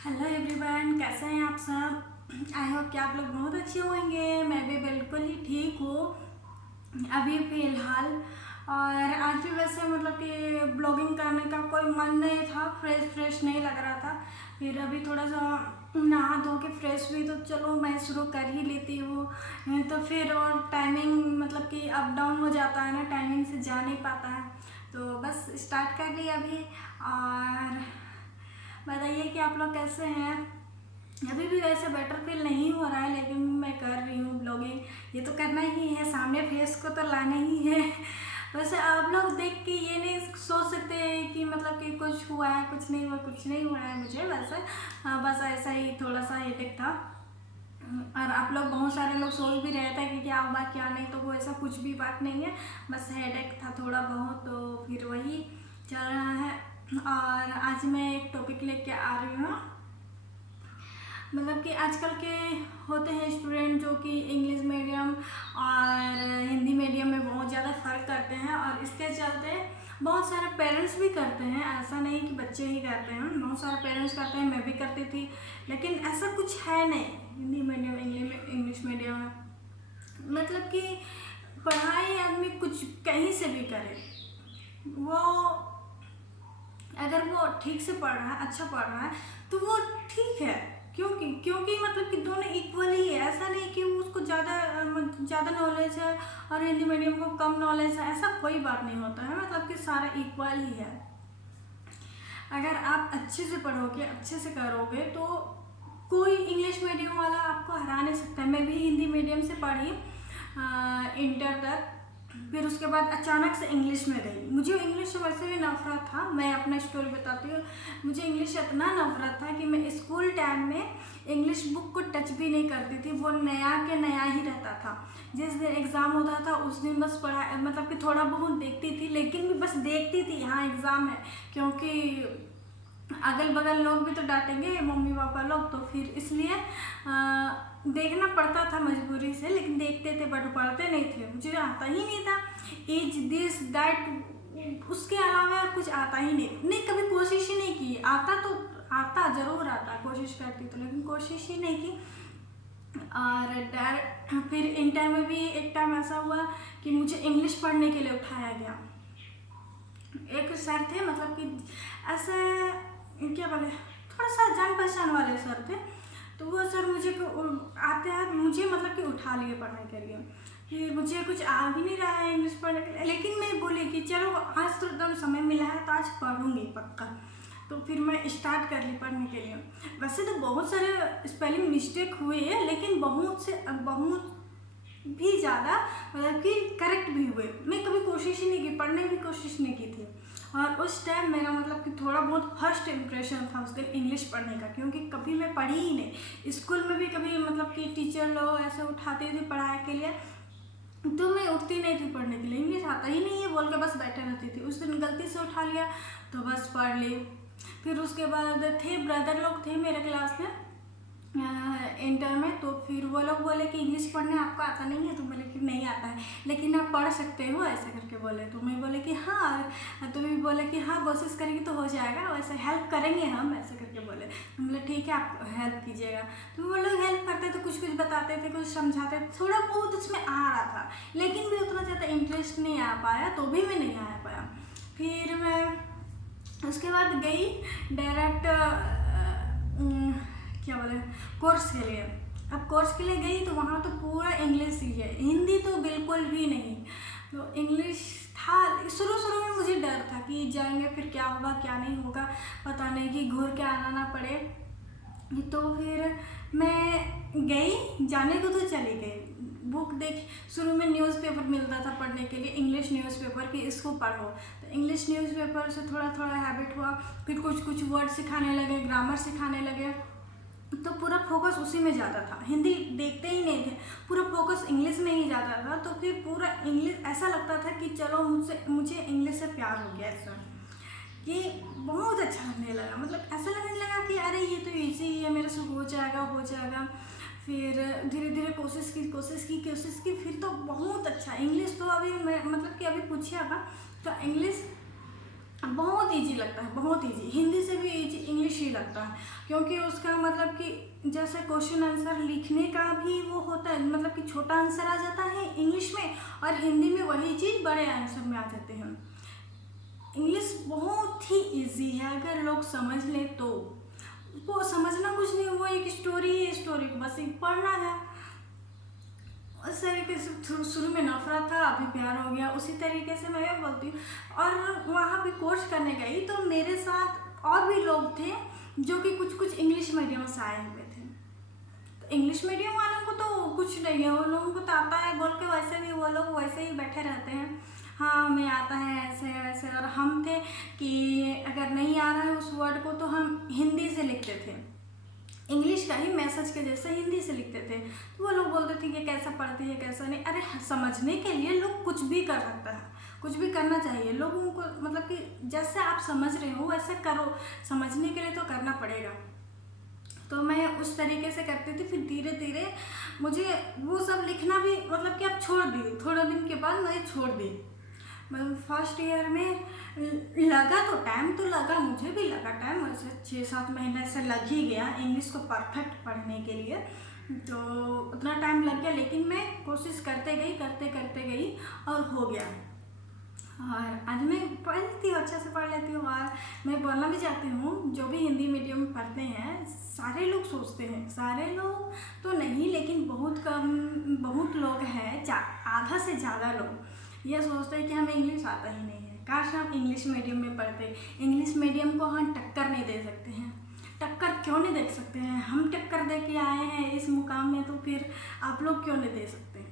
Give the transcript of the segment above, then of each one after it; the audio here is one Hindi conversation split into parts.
हेलो एवरीवन, कैसे हैं आप सब। आई होप कि आप लोग बहुत अच्छे होंगे। मैं भी बिल्कुल ही ठीक हूँ अभी फ़िलहाल। और आज भी वैसे मतलब कि ब्लॉगिंग करने का कोई मन नहीं था, फ्रेश नहीं लग रहा था। फिर अभी थोड़ा सा नहा धो के फ्रेश हुई तो चलो मैं शुरू कर ही लेती हूँ। तो फिर और टाइमिंग मतलब कि अप डाउन हो जाता है ना, टाइमिंग से जा नहीं पाता है। तो बस स्टार्ट कर ली अभी। और बताइए कि आप लोग कैसे हैं। अभी भी वैसे बेटर फील नहीं हो रहा है, लेकिन मैं कर रही हूँ ब्लॉगिंग। ये तो करना ही है, सामने फेस को तो लाना ही है। वैसे आप लोग देख के ये नहीं सोच सकते कि मतलब कि कुछ हुआ है, कुछ नहीं हुआ, कुछ नहीं हुआ है मुझे वैसे। हाँ, बस ऐसा ही थोड़ा सा हेडेक था। और आप लोग बहुत सारे लोग सोच भी रहे थे कि क्या हुआ क्या नहीं, तो वो ऐसा कुछ भी बात नहीं है। बस हेडेक था थोड़ा बहुत, तो फिर वही चल रहा है। और आज मैं एक टॉपिक लेके आ रही हूँ। मतलब कि आजकल के होते हैं स्टूडेंट जो कि इंग्लिश मीडियम और हिंदी मीडियम में बहुत ज़्यादा फ़र्क करते हैं, और इसके चलते बहुत सारे पेरेंट्स भी करते हैं। ऐसा नहीं कि बच्चे ही करते हैं, बहुत सारे पेरेंट्स करते हैं, मैं भी करती थी। लेकिन ऐसा कुछ है नहीं हिंदी मीडियम इंग्लिश मीडियम में। मतलब कि पढ़ाई आदमी कुछ कहीं से भी करे, वो अगर वो ठीक से पढ़ रहा है, अच्छा पढ़ रहा है, तो वो ठीक है। क्योंकि मतलब कि दोनों इक्वल ही है। ऐसा नहीं कि उसको ज़्यादा नॉलेज है और हिंदी मीडियम को कम नॉलेज है, ऐसा कोई बात नहीं होता है। मतलब कि सारा इक्वल ही है। अगर आप अच्छे से पढ़ोगे, अच्छे से करोगे, तो कोई इंग्लिश मीडियम वाला आपको हरा नहीं सकता है। मैं भी हिंदी मीडियम से पढ़ी इंटर तक। फिर उसके बाद अचानक से इंग्लिश में गई। मुझे इंग्लिश से वैसे भी नफरत था। मैं अपना स्टोरी बताती हूँ। मुझे इंग्लिश से इतना नफरत था कि मैं स्कूल टाइम में इंग्लिश बुक को टच भी नहीं करती थी। वो नया के नया ही रहता था। जिस दिन एग्ज़ाम होता था उस दिन बस पढ़ा, मतलब कि थोड़ा बहुत देखती थी, लेकिन भी बस देखती थी, हाँ एग्ज़ाम है। क्योंकि अगल बगल लोग भी तो डांटेंगे, मम्मी पापा लोग, तो फिर इसलिए देखना पड़ता था मजबूरी से। लेकिन देखते थे बट पढ़ते नहीं थे, मुझे आता ही नहीं था। इज दिस दैट, उसके अलावा कुछ आता ही नहीं, कभी कोशिश ही नहीं की। आता तो आता ज़रूर आता, कोशिश करती तो, लेकिन कोशिश ही नहीं की। और डायरेक्ट फिर इंटर में भी एक टाइम ऐसा हुआ कि मुझे इंग्लिश पढ़ने के लिए उठाया गया। एक सर थे, मतलब कि ऐसे क्या बोले, थोड़ा सा जान पहचान वाले सर थे। तो वो सर मुझे आते हैं मुझे मतलब कि उठा लिए पढ़ाई के लिए। फिर मुझे कुछ आ भी नहीं रहा है इंग्लिश पढ़ने के लिए, लेकिन मैं बोली कि चलो आज तो एकदम समय मिला है तो आज पढ़ूंगी पक्का। तो फिर मैं स्टार्ट कर ली पढ़ने के लिए। वैसे तो बहुत सारे स्पेलिंग मिस्टेक हुए हैं, लेकिन बहुत भी ज़्यादा मतलब कि करेक्ट भी हुए। मैं कभी कोशिश ही नहीं की, पढ़ने की कोशिश नहीं की थी। और उस टाइम मेरा मतलब कि थोड़ा बहुत फर्स्ट इम्प्रेशन था उस दिन इंग्लिश पढ़ने का, क्योंकि कभी मैं पढ़ी ही नहीं। स्कूल में भी कभी मतलब कि टीचर लोग ऐसे उठाते थे पढ़ाई के लिए, तो मैं उठती नहीं थी पढ़ने के लिए। इंग्लिश आता ही नहीं है बोल के बस बैठे रहती थी। उस दिन गलती से उठा लिया तो बस पढ़ ली। फिर उसके बाद थे ब्रदर लोग थे मेरे क्लास में इंटर में। तो फिर वो लोग बोले कि इंग्लिश पढ़ने आपको आता नहीं है। तो बोले कि नहीं आता है, लेकिन आप पढ़ सकते हो, ऐसे करके बोले। तो मैं बोले कि हाँ। तो भी बोले कि हाँ कोशिश करेंगे तो हो जाएगा, वैसे हेल्प करेंगे हम, ऐसे करके बोले। तो बोले ठीक है आप हेल्प कीजिएगा। तो वो लोग हेल्प करते थे, कुछ कुछ बताते थे, कुछ समझाते थे, थोड़ा बहुत उसमें आ रहा था। लेकिन भी उतना ज़्यादा इंटरेस्ट नहीं आ पाया, तो भी मैं नहीं आ पाया। फिर मैं उसके बाद गई डायरेक्ट क्या बोले, कोर्स के लिए। अब कोर्स के लिए गई तो वहाँ तो पूरा इंग्लिश ही है, हिंदी तो बिल्कुल भी नहीं। तो इंग्लिश था। शुरू शुरू में मुझे डर था कि जाएंगे फिर क्या होगा क्या नहीं होगा, पता नहीं कि घूर के आना ना पड़े। तो फिर मैं गई, जाने को तो चली गई। बुक देख, शुरू में न्यूज़पेपर मिलता था पढ़ने के लिए, इंग्लिश न्यूज़पेपर, कि इसको पढ़ो। तो इंग्लिश न्यूज़पेपर से थोड़ा थोड़ा हैबिट हुआ। फिर कुछ कुछ वर्ड सिखाने लगे, ग्रामर सिखाने लगे। तो पूरा फोकस उसी में जाता था, हिंदी देखते ही नहीं थे, पूरा फोकस इंग्लिश में ही जाता था। तो फिर पूरा इंग्लिश ऐसा लगता था कि चलो मुझे इंग्लिश से प्यार हो गया। ऐसा कि बहुत अच्छा लगने लगा, मतलब ऐसा लगने लगा कि अरे ये तो ईजी है, मेरे से हो जाएगा हो जाएगा। फिर धीरे धीरे कोशिश की, फिर तो बहुत अच्छा इंग्लिश। तो अभी मैं मतलब कि अभी पूछिएगा तो इंग्लिश बहुत इजी लगता है, बहुत इजी। हिंदी से भी इजी इंग्लिश ही लगता है, क्योंकि उसका मतलब कि जैसे क्वेश्चन आंसर लिखने का भी वो होता है, मतलब कि छोटा आंसर आ जाता है इंग्लिश में, और हिंदी में वही चीज़ बड़े आंसर में आ जाते हैं। इंग्लिश बहुत ही इजी है, अगर लोग समझ लें तो। वो समझना कुछ नहीं, वो एक स्टोरी है, स्टोरी को बस एक पढ़ना है। उस तरीके से शुरू में नफरत था, अभी प्यार हो गया, उसी तरीके से मैं ये बोलती हूँ। और वहाँ पे कोर्स करने गई तो मेरे साथ और भी लोग थे जो कि कुछ कुछ इंग्लिश मीडियम से आए हुए थे। तो इंग्लिश मीडियम वालों को तो कुछ नहीं है, वो लोगों को तो आता है बोल के वैसे भी वो लोग वैसे ही बैठे रहते हैं, हाँ हमें आता है ऐसे वैसे। और हम थे कि अगर नहीं आ रहा है उस वर्ड को तो हम हिंदी से लिखते थे, इंग्लिश का ही मैसेज के जैसे हिंदी से लिखते थे। तो वो लोग बोलते थे कि कैसा पढ़ती है कैसा नहीं। अरे समझने के लिए लोग कुछ भी कर सकता है, कुछ भी करना चाहिए लोगों को, मतलब कि जैसे आप समझ रहे हो वैसे करो, समझने के लिए तो करना पड़ेगा। तो मैं उस तरीके से करती थी। फिर धीरे धीरे मुझे वो सब लिखना भी मतलब कि अब छोड़ दी, थोड़े दिन के बाद मैं छोड़ दी। मतलब फर्स्ट ईयर में लगा तो टाइम तो लगा, मुझे भी लगा टाइम, वैसे 6-7 महीने से लग ही गया इंग्लिश को परफेक्ट पढ़ने के लिए, तो उतना टाइम लग गया। लेकिन मैं कोशिश करते गई और हो गया। और आज मैं पढ़ लेती हूँ, अच्छे से पढ़ लेती हूँ। और मैं बोलना भी चाहती हूँ, जो भी हिंदी मीडियम पढ़ते हैं सारे लोग सोचते हैं, सारे लोग तो नहीं लेकिन बहुत कम, बहुत लोग हैं, आधा से ज़्यादा लोग ये सोचते हैं कि हमें इंग्लिश आता ही नहीं है। काश हम इंग्लिश मीडियम में पढ़ते। इंग्लिश मीडियम को हम टक्कर नहीं दे सकते हैं, टक्कर क्यों नहीं दे सकते हैं? हम टक्कर दे के आए हैं इस मुकाम में, तो फिर आप लोग क्यों नहीं दे सकते?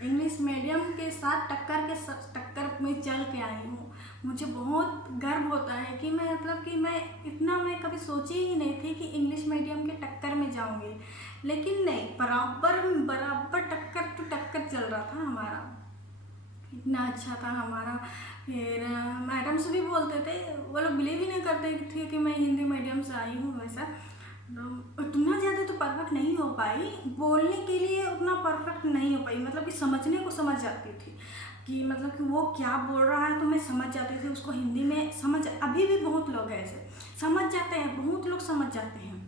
इंग्लिश मीडियम के साथ टक्कर में चल के आई हूँ। मुझे बहुत गर्व होता है कि मैं मतलब कि मैं कभी सोची ही नहीं थी कि इंग्लिश मीडियम के टक्कर में जाऊँगी, लेकिन नहीं, बराबर टक्कर टू टक्कर चल रहा था हमारा, इतना अच्छा था हमारा। फिर मैडम से भी बोलते थे, वो लोग बिलीव ही नहीं करते थे कि मैं हिंदी मीडियम से आई हूँ। वैसा उतना ज़्यादा तो परफेक्ट नहीं हो पाई, बोलने के लिए उतना परफेक्ट नहीं हो पाई, मतलब कि समझने को समझ जाती थी कि मतलब कि वो क्या बोल रहा है तो मैं समझ जाती थी उसको हिंदी में। समझ अभी भी बहुत लोग ऐसे समझ जाते हैं, बहुत लोग समझ जाते हैं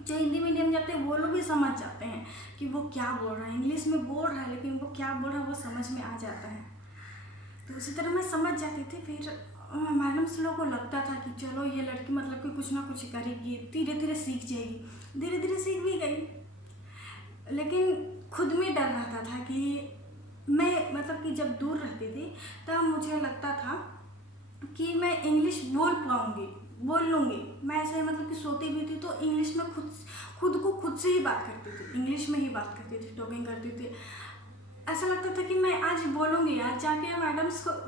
जो हिंदी मीडियम जाते हैं, वो लोग भी समझ जाते हैं कि वो क्या बोल रहा है, इंग्लिश में बोल रहा है लेकिन वो क्या बोल रहा है वो समझ में आ जाता है। तो उसी तरह मैं समझ जाती थी। फिर मैडम से लोगों को लगता था कि चलो ये लड़की मतलब कि कुछ ना कुछ करेगी, धीरे धीरे सीख जाएगी। धीरे धीरे सीख भी गई, लेकिन खुद में डर रहता था कि मैं मतलब कि जब दूर रहती थी तब मुझे लगता था कि मैं इंग्लिश बोल पाऊँगी, बोल लूँगी। मैं ऐसे मतलब कि सोती भी थी तो इंग्लिश में खुद से ही बात करती थी, इंग्लिश में ही बात करती थी, टॉकिंग करती थी। ऐसा लगता था कि मैं आज बोलूँगी, आज जाके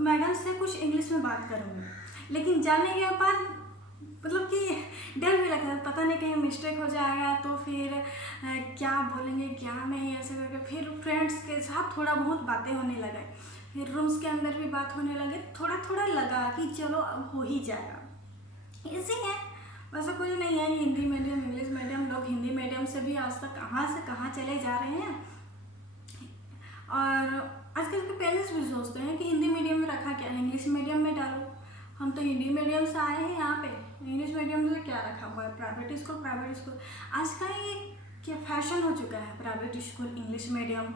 मैडम से कुछ इंग्लिश में बात करूँगी। लेकिन जाने के बाद मतलब कि डर भी लगता था, पता नहीं कहीं मिस्टेक हो जाएगा तो फिर क्या बोलेंगे क्या नहीं, ऐसे करके फिर फ्रेंड्स के साथ थोड़ा बहुत बातें होने लगे, फिर रूम्स के अंदर भी बात होने लगे। थोड़ा थोड़ा लगा कि चलो अब हो ही जाएगा, इजी है, वैसा कुछ नहीं है। हिंदी मीडियम इंग्लिश मीडियम, लोग हिंदी मीडियम से भी आज तक कहाँ से कहाँ चले जा रहे हैं। और आजकल के पेरेंट्स भी सोचते हैं कि हिंदी मीडियम में रखा क्या है, इंग्लिश मीडियम में डालो। हम तो हिंदी मीडियम से आए हैं यहाँ पे, इंग्लिश मीडियम में क्या रखा हुआ है? Private school. आज का ये क्या फैशन हो चुका है, private school, English medium,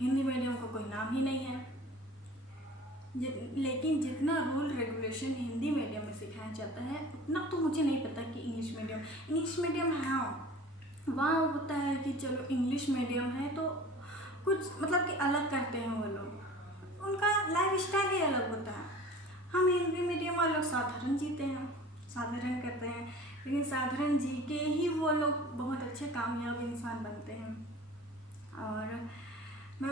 Hindi medium को कोई नाम ही नहीं है। लेकिन जितना रूल रेगुलेशन हिंदी मीडियम में सिखाया जाता है उतना तो मुझे नहीं पता कि इंग्लिश मीडियम हाँ वहाँ होता है कि चलो इंग्लिश मीडियम है तो कुछ मतलब कि अलग करते हैं वो लोग, उनका लाइफ स्टाइल ही अलग होता है। हम हिंदी मीडियम वाले लोग साधारण जीते हैं, साधारण करते हैं, लेकिन साधारण जी के ही वो लोग बहुत अच्छे कामयाब इंसान बनते हैं। और मैं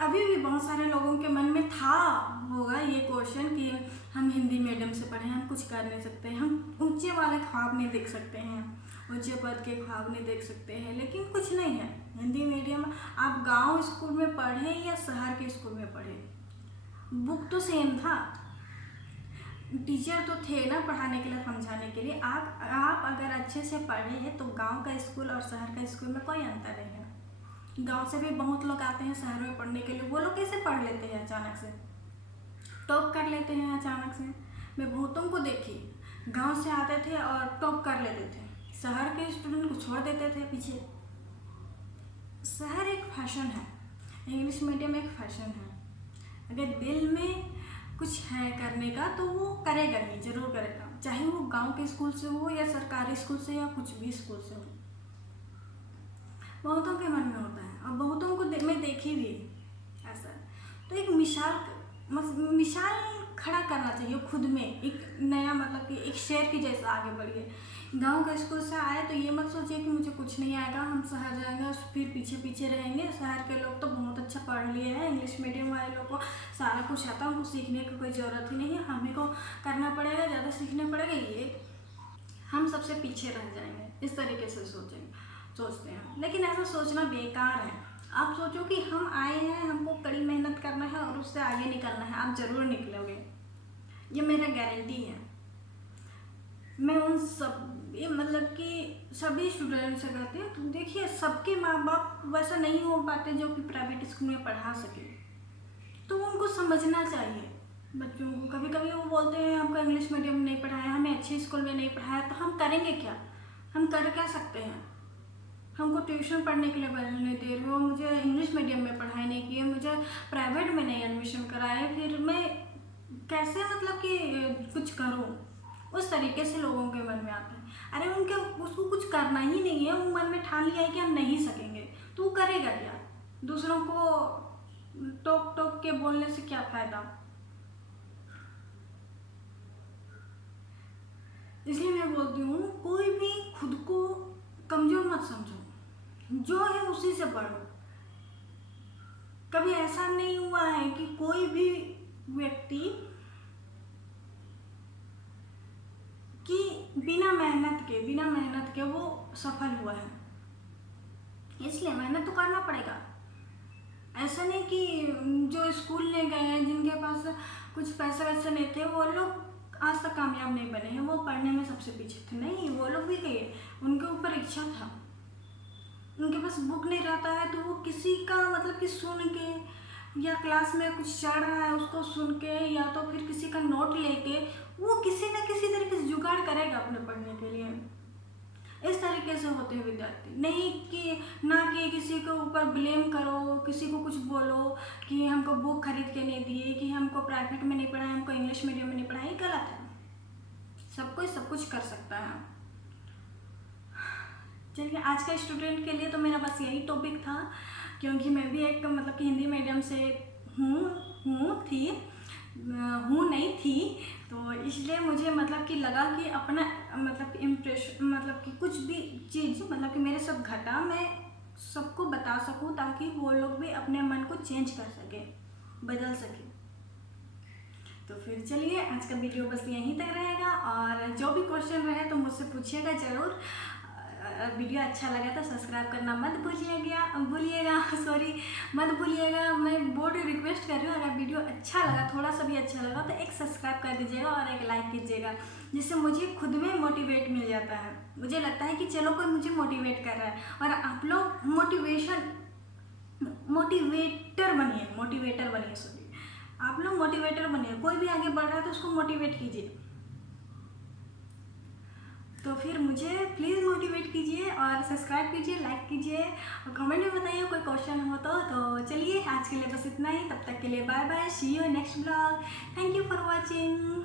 अभी भी बहुत सारे लोगों के मन में था होगा ये क्वेश्चन कि हम हिंदी मीडियम से पढ़े, हम कुछ कर नहीं सकते, हम ऊंचे वाले ख्वाब नहीं देख सकते हैं, ऊंचे पद के ख्वाब नहीं देख सकते हैं। लेकिन कुछ नहीं है, हिंदी मीडियम आप गांव स्कूल में पढ़े या शहर के स्कूल में पढ़े, बुक तो सेम था, टीचर तो थे ना पढ़ाने के लिए, समझाने के लिए। आप अगर अच्छे से पढ़े हैं तो गांव का स्कूल और शहर का स्कूल में कोई अंतर नहीं है। गांव से भी बहुत लोग आते हैं शहर में पढ़ने के लिए, वो लोग कैसे पढ़ लेते हैं अचानक से? टॉप कर लेते हैं अचानक से। मैं बहुतों को देखी, गांव से आते थे और टॉप कर लेते थे, शहर के स्टूडेंट को छोड़ देते थे पीछे। शहर एक फैशन है, इंग्लिश मीडियम एक फैशन है। अगर दिल में कुछ है करने का तो वो करेगा ही, जरूर करेगा, चाहे वो गांव के स्कूल से हो या सरकारी स्कूल से या कुछ भी स्कूल से हो। बहुतों के मन में होता है और बहुतों को मैं देखी भी ऐसा। तो एक मिसाल खड़ा करना चाहिए खुद में, एक नया मतलब कि एक शेर की जैसा आगे बढ़िए। गांव के स्कूल से आए तो ये मत सोचिए कि मुझे कुछ नहीं आएगा, हम शहर जाएंगे और फिर पीछे पीछे रहेंगे। शहर के लोग तो बहुत अच्छा पढ़ लिए हैं, इंग्लिश मीडियम वाले लोग को सारा कुछ आता है, उनको सीखने की कोई ज़रूरत ही नहीं है, हमें को करना पड़ेगा, ज़्यादा सीखने पड़ेगा, ये हम सबसे पीछे रह जाएंगे। इस तरीके से सोचते हैं, लेकिन ऐसा सोचना बेकार है। आप सोचो कि हम आए हैं, हमको कड़ी मेहनत करना है और उससे आगे निकलना है, आप ज़रूर निकलोगे, ये मेरा गारंटी है। मैं उन सब मतलब कि सभी स्टूडेंट से कहती हूँ, तो देखिए सबके माँ बाप वैसा नहीं हो पाते जो कि प्राइवेट स्कूल में पढ़ा सके, तो उनको समझना चाहिए बच्चों को। कभी कभी वो बोलते हैं हमको इंग्लिश मीडियम नहीं पढ़ाया, हमें अच्छे स्कूल में नहीं पढ़ाया, तो हम करेंगे क्या, हम कर क्या सकते हैं। हमको ट्यूशन पढ़ने के लिए नहीं दे रहे हो, मुझे इंग्लिश मीडियम में पढ़ाई नहीं की है, मुझे प्राइवेट में नहीं एडमिशन कराया, फिर मैं कैसे मतलब कि कुछ करूँ। उस तरीके से लोगों के मन में आता है। अरे उनके उसको कुछ करना ही नहीं है, वो मन में ठान लिया है कि हम नहीं सकेंगे, तो वो करेगा क्या। दूसरों को टोक टोक के बोलने से क्या फ़ायदा। इसलिए मैं बोलती हूँ कोई भी खुद को कमज़ोर मत समझो, जो है उसी से पढ़ो। कभी ऐसा नहीं हुआ है कि कोई भी व्यक्ति कि बिना मेहनत के वो सफल हुआ है, इसलिए मेहनत तो करना पड़ेगा। ऐसा नहीं कि जो स्कूल नहीं गए हैं, जिनके पास कुछ पैसे वैसे नहीं थे, वो लोग आज तक कामयाब नहीं बने हैं, वो पढ़ने में सबसे पीछे थे, नहीं, वो लोग भी गए, उनके ऊपर इच्छा था, उनके पास बुक नहीं रहता है तो वो किसी का मतलब कि सुन के, या क्लास में कुछ चढ़ रहा है उसको सुन के, या तो फिर किसी का नोट लेके वो किसी न किसी तरीके से जुगाड़ करेगा अपने पढ़ने के लिए। इस तरीके से होते हैं विद्यार्थी, नहीं कि ना कि किसी के ऊपर ब्लेम करो, किसी को कुछ बोलो कि हमको बुक खरीद के नहीं दिए, कि हमको प्राइवेट में नहीं पढ़ाया, हमको इंग्लिश मीडियम में नहीं पढ़ाया, गलत है। सब कोई सब कुछ कर सकता है। चलिए, आज का स्टूडेंट के लिए तो मेरा बस यही टॉपिक था, क्योंकि मैं भी एक मतलब कि हिंदी मीडियम से नहीं थी, तो इसलिए मुझे मतलब कि लगा कि अपना मतलब इम्प्रेशन मतलब कि कुछ भी चीज़ मतलब कि मेरे साथ घटा, मैं सबको बता सकूं, ताकि वो लोग भी अपने मन को चेंज कर सके, बदल सके। तो फिर चलिए, आज का वीडियो बस यहीं तक रहेगा, और जो भी क्वेश्चन रहे तो मुझसे पूछिएगा ज़रूर। वीडियो अच्छा लगा तो सब्सक्राइब करना मत भूलिएगा। मैं बहुत रिक्वेस्ट कर रही हूँ, अगर वीडियो अच्छा लगा, थोड़ा सा भी अच्छा लगा, तो एक सब्सक्राइब कर दीजिएगा और एक लाइक कीजिएगा, जिससे मुझे खुद में मोटिवेट मिल जाता है। मुझे लगता है कि चलो कोई मुझे मोटिवेट कर रहा है, और आप लोग मोटिवेटर बनिए सॉरी, आप लोग मोटिवेटर बनिए। कोई भी आगे बढ़ रहा है तो उसको मोटिवेट कीजिए। तो फिर मुझे प्लीज़ मोटिवेट कीजिए और सब्सक्राइब कीजिए, लाइक कीजिए, और कमेंट में बताइए कोई क्वेश्चन हो तो चलिए, आज के लिए बस इतना ही। तब तक के लिए bye bye, see you next blog. Thank you for watching.